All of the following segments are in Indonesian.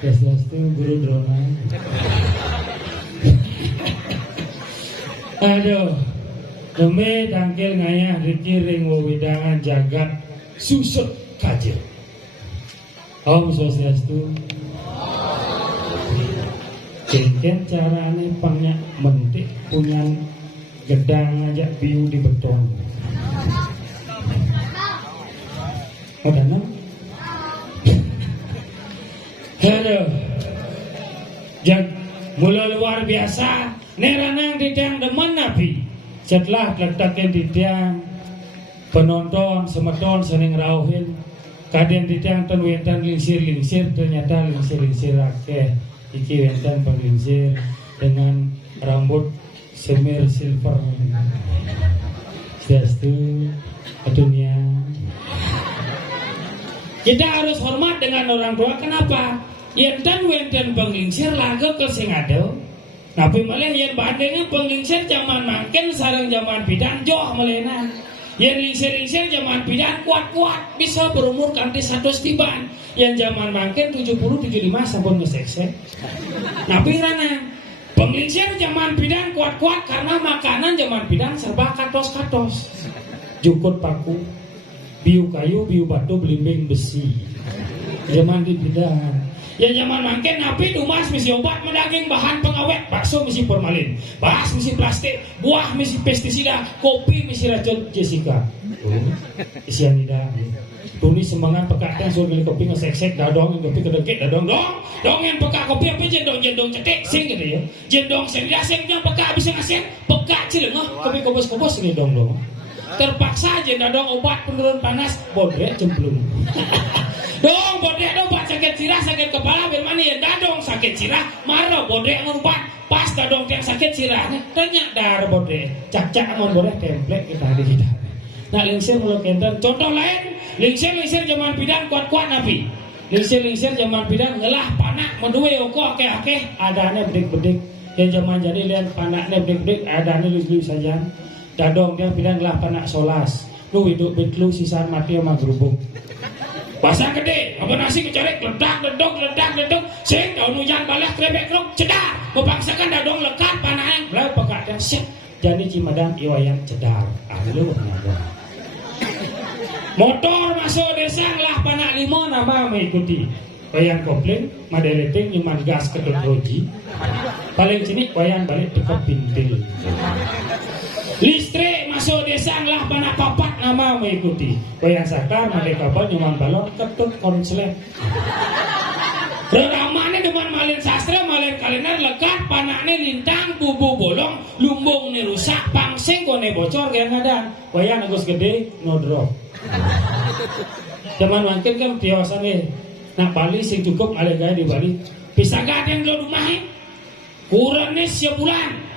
Swastiastu Guru Drona. Aduh, demi tangkil ngayah dikiring wewidangan jagat susut kajil. Om Swastiastu. Jengken carane pangnya mentik punya gedang aja biu di beton. Udah nang? Aduh, mula luar biasa. Neranang di tiang demen nabi. Setelah letakkan di tiang, penonton semeton seneng rauhin. Kadang di tiang ten wentan lingsir ternyata lingsir akeh. Iki wentan penglingsir dengan rambut semir silver. Swastiastu dunia. Kita harus hormat dengan orang tua. Kenapa? Yentan wenten penglingsir lagu ke sing ado. Tapi malah yen bandingnya penglingsir zaman makin sarang zaman bidan joh melena. Yen lingsir zaman bidan kuat bisa berumur kanthi 100 tiban. Yang zaman makin 70-75 sampun ngesekse. Tapi rana penglingsir zaman bidan kuat karena makanan zaman bidan serba katos. Jukut paku, biu kayu, biu batu, belimbing besi. Zaman di bidan. Ya zaman makin napi dumas misi obat mendaging bahan pengawet, bakso misi formalin, bahas misi plastik, buah misi pestisida, kopi misi racun Jessica. Cyanida. Tuni semangat pekatkan suruh beli kopi ngesek-sek dadong kopi kedekit dadong dong yang peka kopi apa jendong cetek sing gitu ya. Jendong cyanida sing yang peka bisa ngasih peka cilengah kopi kobos ini dong. Terpaksa aja dadong obat penurun panas bodrek cemplung. Dong bodrek obat sakit sirah sakit kepala bermana ya dadong sakit sirah marah bodrek ngumpat pas dadong yang sakit sirahnya ternyata dar bodrek cak amon bodrek template kita di kita. Nah lingsir mulut kenten contoh lain lingsir zaman bidan kuat nabi. Lingsir zaman bidan ngelah panak menduwe oko akeh adanya bedik yang zaman jadi lihat panaknya bedik adanya luis saja. Dadong dia bilang ngelah panak solas. Lu hidup betlu sisaan mati sama gerubuk. Bahasa gede, apa nasi kecorek ledak, sing daun hujan balas krebek krok cedar, membangsakan dadong lekat panah yang belai pekatkan sip, jadi cimadang iwayang cedar, alu nada. Motor masuk desa lah panah limo nama mengikuti, wayang kopling, madeleting nyuman gas kedot roji, paling sini wayang balik dekat pintil. Listrik masuk desa lah panah papat nama mengikuti. Wayang sakar made kapal nyuman balon ketut konslet. Reramane deman malin sastra malin kalender lekat panakne lintang bubu bolong lumbung ni rusak pangsing kone bocor kaya ngadan. Wayang agus gede nodrop. Zaman makin kan tiawasane nak Bali sing cukup ale gawe di Bali. Bisa gaden lo rumahe. Kurane sebulan.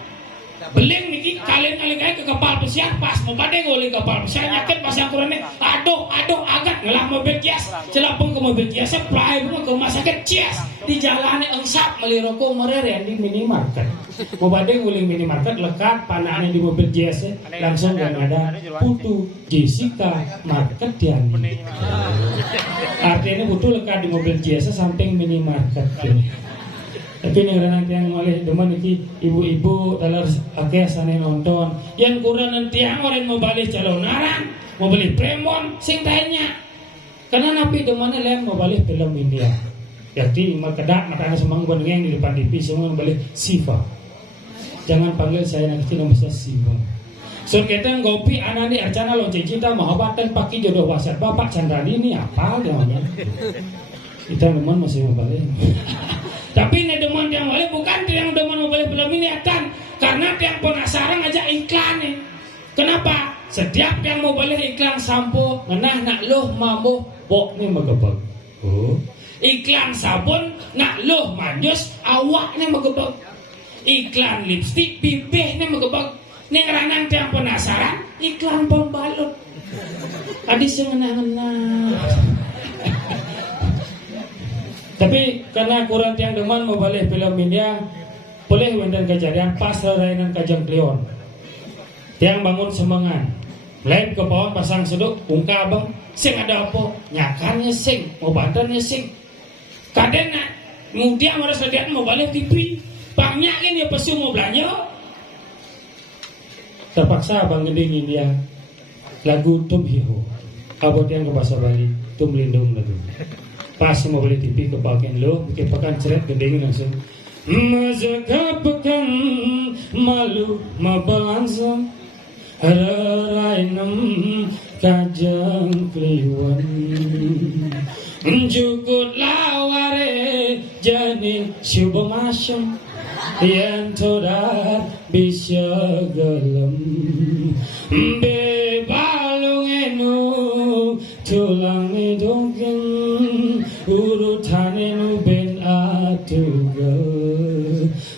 Beling niki kalian ke kapal pesiar pas mau pada ngoleh kapal pesiar nyaket pas yang kurangnya aduh agak ngelah mobil kias celapung ke mobil kiasnya pelai ke rumah sakit cias di jalannya engsap meliroko merere di minimarket mau pada ngoleh minimarket lekat panahnya di mobil kiasnya langsung gak ada putu Jessica market diani artinya putu lekat di mobil kiasnya samping minimarket tapi nih orang yang oleh demen iki ibu-ibu talar akeh sane nonton yang kurang nanti yang orang mau balik calon narang mau beli premon sing tanya karena napi demennya lain mau balik film India jadi kedak makanya semang gondeng di depan TV semua balik Siva jangan panggil saya nanti nomor Siva so kita ngopi anani arcana lonceng cinta mahabatan pakai jodoh wasat bapak Chandrani ini apa namanya kita demen masih mau balik. Tapi ini demen yang boleh bukan yang demen mau beli film ini atan karena yang penasaran aja iklan nih. Kenapa? Setiap yang mau beli iklan sampo ngenah nak loh mambo bok nih megebek. Oh. Iklan sabun nak loh manjus awak nih megebek. Iklan lipstik pipih nih megebek. Nih ranang yang penasaran iklan pembalut. Tadi sih ngenah-ngenah. Tapi karena kurang tiang deman mau balik film India boleh wenden kejadian pas rainan kajang klion tiang bangun semangan lain ke bawah pasang seduk ungka abang sing ada apa nyakannya sing mau bantannya sing kadena Ngudia harus lihat mau balik TV. Bangnya kan ya pesu mau belanja. Terpaksa bang ngedingin dia lagu Tum Hiho. Abot yang ke bahasa Bali Tum Lindung lagu. Pas mau beli TV ke bagian lo, bikin pekan ceret ngedingin langsung. Majaga pekan malu mabalansam Harainam kajang kliwan Jukut laware jani syubamasam Yang todat bisa gelem Bebalungenu tulang edongken Urutanenu ben atuga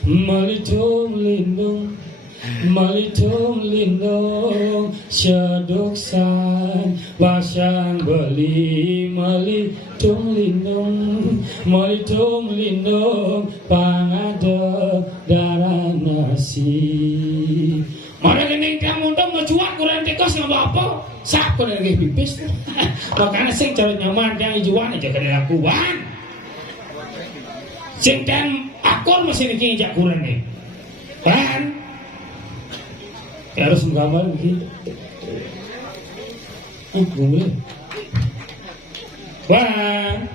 Malitum lindung Syaduksan Basang beli Malitum lindung Pangada darah nasi Mana kening kamu dong mencuat kurang tekos nggak apa-apa Sak kurang lagi pipis Makanya sing cara nyaman yang ijuan aja kena lakuan Sing dan akor masih ngejak kurang nih Kan ya harus menggambar begitu boleh Bang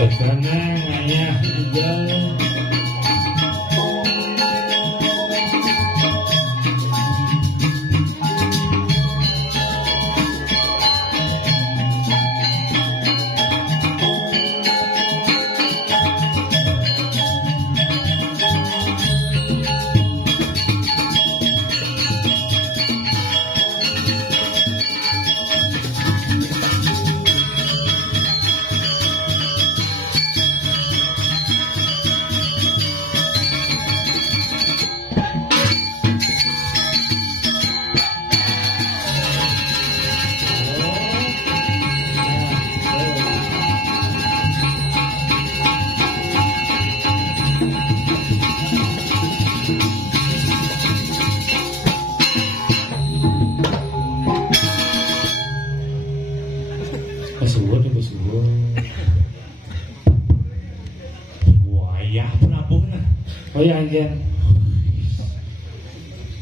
Sekarang ayah jalan Wayah penabuhna. Oh ya Anggen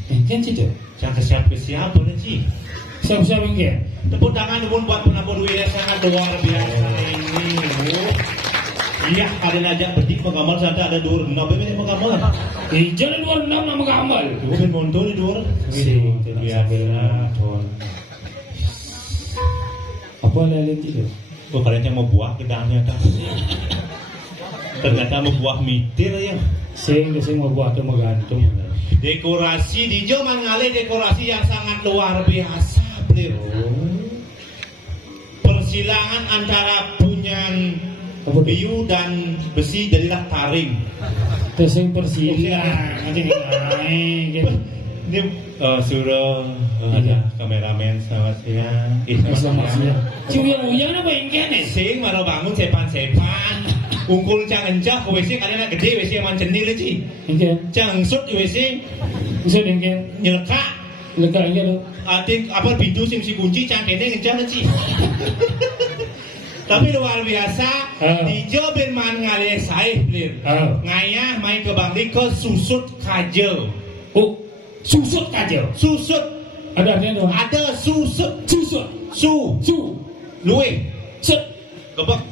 Anggen sih deh Yang kesiap-kesiap bener sih. Siap-siap Anggen Tepuk tangan pun buat penabur duit yang sangat luar biasa ini. Iya, kalian ajak bedik mengamal sampai ada dur. Nabi ini mengamal. Jalan luar enam nama kamal Gue ben montor di dur. Biasa. Apa lele itu? Oh, kalian yang mau buah gedangnya kan. Ternyata mau buah mitir ya. Sing mau buat atau menggantung. Dekorasi di zaman ngale dekorasi yang sangat luar biasa, Blir. Persilangan antara punyan biu dan besi jadilah taring. Terus yang persilang nanti naik gitu. Ini suruh ada kameramen selamat siang. Selamat siang. Cuma yang apa yang kene? Sing baru bangun sepan. Ungkul cang encah ke WC kalian gede WC yang cenil sih. Engke. Cang sut di WC. Bisa engke. Nyeleka. Lega engke lo. Atik apa pintu sing si kunci cang kene encah sih. Tapi luar biasa. Di Joben man ngalih saih Blir. Ngayah main ke Bang Riko susut kajel. Oh, susut kajel. Susut. Ada artinya dong. Ada susut. Susut. Su. Luwe. Sut. Gebek.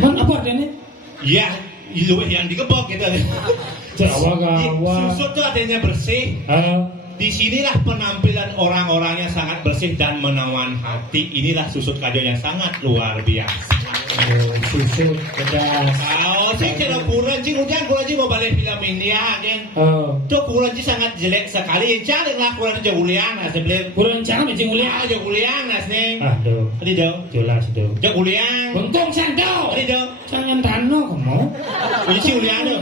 Man apa artinya? Iya, luwe yang digebok gitu. Jawa-gawa. Susut itu artinya bersih. Disinilah penampilan orang-orang yang sangat bersih dan menawan hati. Inilah susut kajel yang sangat luar biasa. Susu pedas. Oh, sih kalau kurang sih mau balik film India kan. Oh, Tuh kurang sih sangat jelek sekali. Yang cari lah kurang Jagulianas sebelum. kurang jangan macam mulia. Jagulianas nih. Aduh, Tadi dong. jelas dong. Jagulian. Untung sando. Tadi dong. Jangan tano kamu. Ini sih Uliano.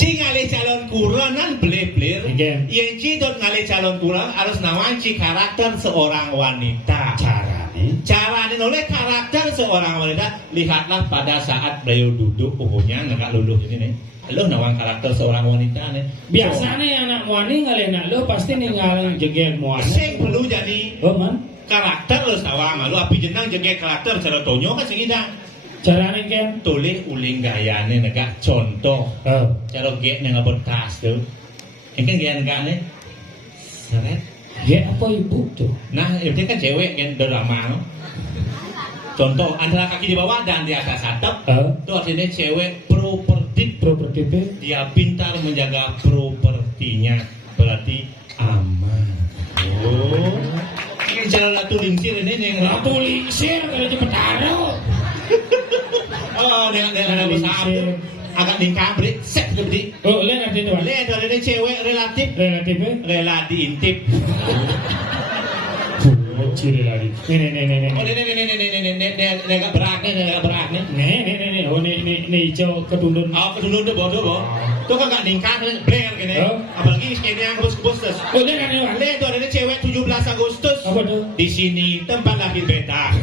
Cing ngale calon kurang nan beler-beler. Again. Yang cidot ngale calon kurang harus nawanci karakter seorang wanita. Caranya oleh karakter seorang wanita, lihatlah pada saat beliau duduk puhunya nggak luluh ini nih. Lo nawang karakter seorang wanita nih. Biasanya anak wani ngalena lo pasti ninggalin jegen muana. Sing perlu jadi Oh man, karakter lo sawang lo api jenang jaga karakter cara tonyo kan sing ida. caranya kan? Tulis uling gayane negak contoh. Oh, Cara gek nang betas tuh. Yang kan gaya negak nih. Seret. ya apa ibu tuh? Nah, itu kan cewek kan drama. No? Contoh antara kaki di bawah dan di atas atap. Itu artinya cewek propertif. Properti Dia pintar menjaga propertinya. Berarti aman. Oh. Ini jalan latu lingsir ini yang Ratu lingsir kalau cepet taruh. oh, dengan bersambut. Agak ningkang beri set gede. Oh, lihat ada itu. Lihat ada cewek relatif Relatifnya? rela diintip. Ciri lagi. Nih. Oh, ini agak berat nih. Nih. Oh, ini hijau ketundun. Oh, kedulun tuh bodoh. Tuh kan gak ningkang bler gini. Oh. Apalagi ini yang kebus-kebus. Oh, lihat ada. Lihat tuh ada cewek 17 Agustus. Apa tuh? Di sini tempat lahir beta.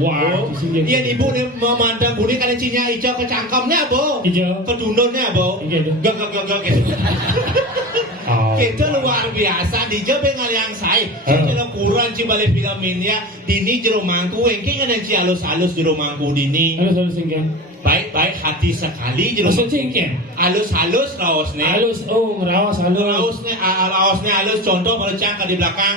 Wow. Iya ibu nih memandang budi kali cinya hijau ke cangkemnya bo. Hijau. Kedundunnya bo. Iya, Gak gitu. Kita luar biasa di jabe ngaliang saya. Kita kurang ci balik film India. Dini jero mangku, engke ada ci halus-halus jero mangku dini. Halus singken. Baik hati sekali jero. Maksud singken. Halus-halus raosnya. Halus. Oh, rawas halus. Raosnya halus. Contoh melecang ke di belakang.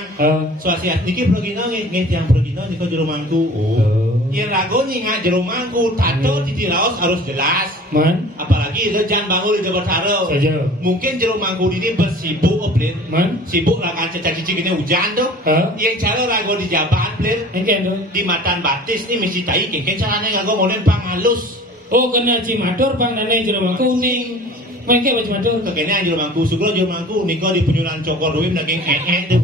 Suasiat niki progino nggih tiang progino niko jero mangku. Oh. Iya rago nyingat jero mangku. Tato di raos harus jelas. Man. Apalagi itu jangan bangun di Jawa Taro. Saja. Mungkin jero mangku ini bersibuk oplit. Man. Sibuk lah kan cicing ini hujan tuh. Yang cara rago di jaban oplit. Engke tuh. Di matan batis ini mesti tai kengke caranya rago molen pang halus. Oh, kena cimatur pang nane jero mangku kuning. Mengke baju matur. Kekene jero mangku sugro jero mangku niko di penyulan cokor duit naging tuh.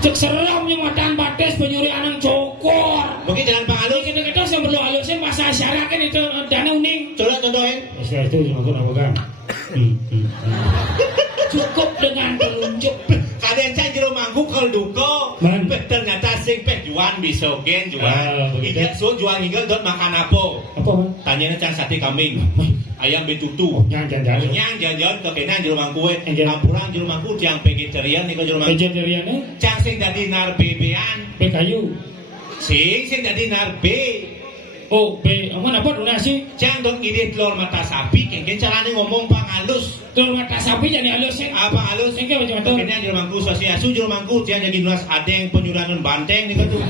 Cek seram yang matan batis penyuri anang cokor. Mungkin jangan pang halus. Kita yang perlu halusnya masa syarat kan itu dana uning. Coba contohin. Setelah itu aku apa kan? Cukup dengan telunjuk. Kalian cah jero mangku kalau duko. Man. Ternyata sing juan bisa gen juan. Tidak so juan hingga dot makan apa? Apa man? Tanyanya cang sate kambing. Ayam betutu. Jangan. Nyang jalan ke kena jero mangku we. Engke. Ampuran jero mangku tiang vegetarian niko jero mangku. Vegetariannya Cang sing dadi narbebean. kayu. Sing dadi narbe. Oh, aman apa donasi? Cang dot ide telur mata sapi kengken carane ngomong pang halus. Telur mata sapi jadi halus sih. Apa halus? Engke baju matur. Kena jero mangku sosiasu jero mangku tiang jadi nuas adeng penyuranan banteng niko tuh.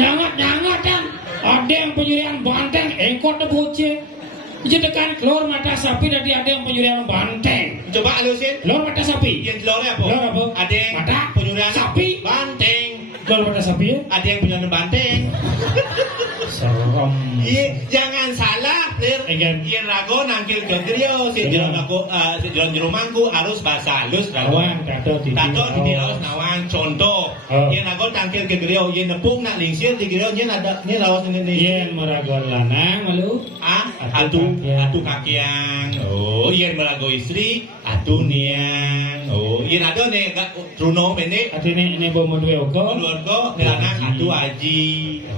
Jangan kan. Ada yang penyurian banteng, engkot bocah. Itu tekan telur mata sapi dari ada yang penyurian banteng. Coba halusin. Telur mata sapi. Yang telurnya apa? Telur apa? Adeng Mata penyuranan sapi. banteng. Telur mata sapi ya? Ada yang penyuranan banteng. Serem. Iya, jangan salah, Lir. Engken. Yen rago nangkil ke griyo, si jero mangku harus bahasa halus rago. Nawang tato di Tato di raos nawang contoh. Yen rago tangkil ke griyo, yen nepung nak lingsir di griyo yen ada ni raos ini. Yen meragol lanang malu. Atu kakiang. Oh, yen merago istri, atu niang. Oh, yen ada nih truno mene. Ati ini bomo duwe oko. Keluarga lanang atu aji.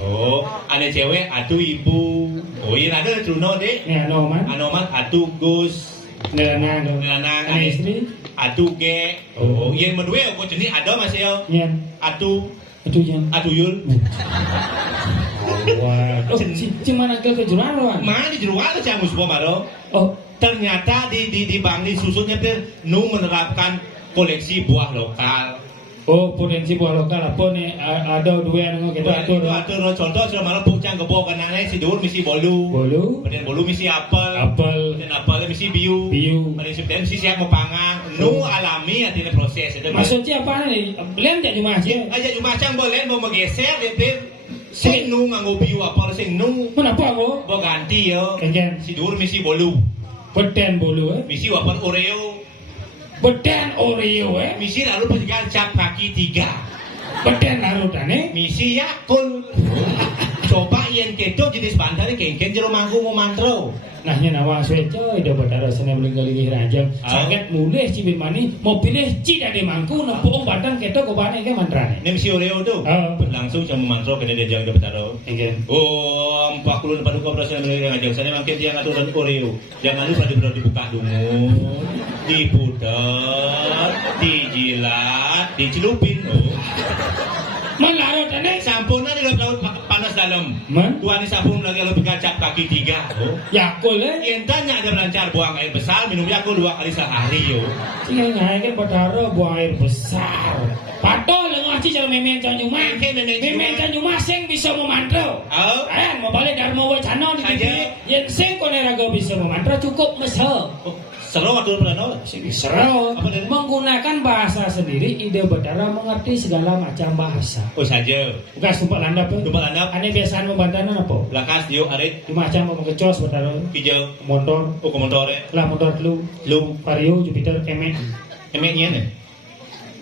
Oh, ada cewek atu ibu. Oh, yen ada truno dek. Ini anoman. Anoman atu gus. Lanang. Lanang Ane istri. atu ge. Oh, yen medue oko jenis ada Mas yo. Yen. Atu Yen. atu yul. Wah. Oh, cuman agak kejuran doang. Mana di jeruan aja musbo maro. Oh, Ternyata di Bang di susunya nu menerapkan koleksi buah lokal. oh potensi buah lokal apa nih ada dua yang kita atur. Atur contoh sudah malah bukcang kebo kenane si dur misi bolu. Bolu. Kemudian bolu misi apel. Apel. Dan apel misi biu. Biu. Kemudian september misi siap mau pangang. Nu alami artinya proses itu. Maksudnya apa nih? Belian tak cuma aja. Aja cuma cang boleh mau menggeser dia Sing nu nganggo biu apa sing nu Kenapa aku? bo ganti yo. Kenjen. Si dur misi bolu. Beden bolu Misi wapan Oreo. Beden Oreo Misi lalu penjagaan cap kaki 3. Beden larutane. Misi Yakul. Coba yen kedo jenis bandar kengken jero mangku mau mantro. Nah nya nawang sueco ida badara sana melinggalih ranjang sangat mulih cibin mani mau pilih cida di mangku nempung badang keto ko bane ke mantrane. Ini misi Oreo tuh. Langsung sama mantro kena dia jang dapat taro. Enggen. Oh, 40 depan kau berasa melinggalih ranjang. Sana mangke dia ngaturan Oreo. Jangan lupa dibuka dulu. Diputar, dijilat, dicelupin. Oh. Melarutane Sampurna di laut panas dalam. Man? Tuan sampun lagi lebih kacap kaki 3. Oh. Yakul Yang tanya ada melancar buang air besar, minum Yakul 2 kali sehari yo. Sing ngaeke badara buang air besar. Pato lengah ci cara memen canyuma. Memen canyuma sing bisa memantau. Oh. Mau balik Dharma Wacana di TV. Yen sing kone raga bisa memantau cukup mesel. Seru waktu berano. Seru. Menggunakan bahasa sendiri, ide badara mengerti segala macam bahasa. Oh saja. Bukan tumpak landap. Tumpak landap. Ane biasaan membantanan apa? Lakas yo arit. Cuma macam mau kecos badara. Hijau. Motor. Oh komodore. Lah motor lu. Lu. Vario, Jupiter, Kemek. Emeknya nih.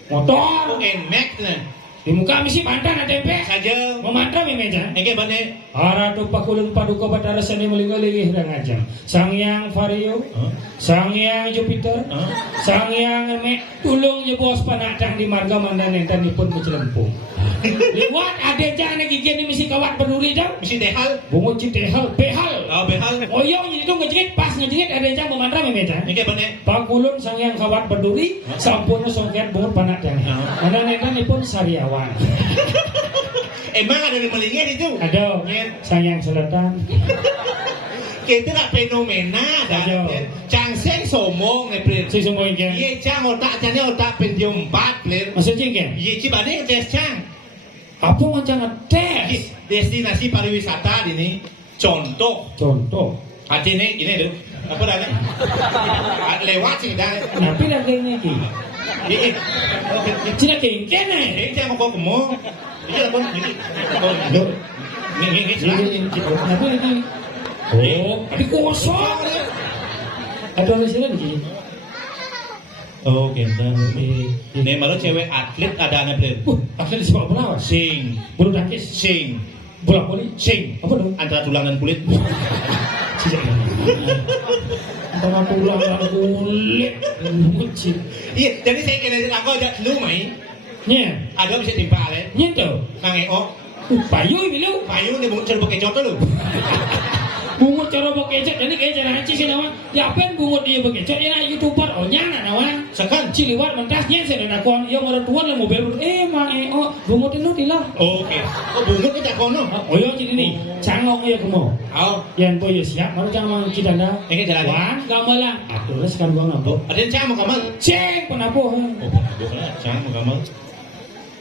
Motor. Oh emek nih. Di muka misi bantan ada tempe. Saja. Memantra memeja. Enge bane. Aratu pakulun paduka badara seni melinggalih rangajang. Sang Yang Vario. Sang Yang Jupiter. Sang Yang Emek. Tulung je bos panadang di marga mandanen dan dipun mecelempung. Lewat ada jangan gigi ni misi kawat berduri dah. Misi dehal. Bungut citehal, behal. Oh behal. Oyong itu ngejigit pas ngejigit ada jang memantra memeja. Enge bane. Pakulun sang Yang kawat berduri. Sampun songket bungut panadang. Mandanen dan dipun sariawan. Emang ada di melingin itu? Ada. Sang Yang Selatan. Kita nak fenomena dah. Cangseng somong ni plir. Si semua ingin. Ye cang otak jane otak penjum 4 plir. Maksudnya ingin. Ye cibade tes cang. Apa macam ngetes? Destinasi pariwisata ini contoh. Hati ini tu. Apa dah ni? Lewat sih dah. Tapi lagi ni ki. Cina kengken ni. Cang kau kemo. Ini apa ni? Ni Kenapa lagi? Oh, tapi kosong. Ada orang sini lagi. Oh, kentang. Ini malu cewek atlet ada anak plir. Atlet sepak bola. Sing. Bulu tangkis. Sing. Bola voli. Sing. Apa dong? Antara tulang dan kulit. Antara tulang dan kulit. Mucin. Iya, jadi saya kena aku ajak lu mai. Nya. Ada bisa timpa le. Nya tu. Nangeo. Payu bilu. Payu ni bungkus pakai contoh lu. Bungut cara bekecot jadi kayak cara aci sih nawan. Ya pen bungut dia bekecot ya YouTuber oh nyana nawan. Sekan Ciliwat mentasnya saya nak kuan yang orang tua lah mobil mang bungut itu tilah. Oke. Oh bungut kita kono. Oh yo jadi ni cangong ya kamu. Oh. Yang boy siap baru cangong kita dah. Ini jalan. Wan gamelang. Aku lah sekarang gua ngambek. Ada yang cang mau kamal. Cek penapo. Oh, bukan cang mau kamal.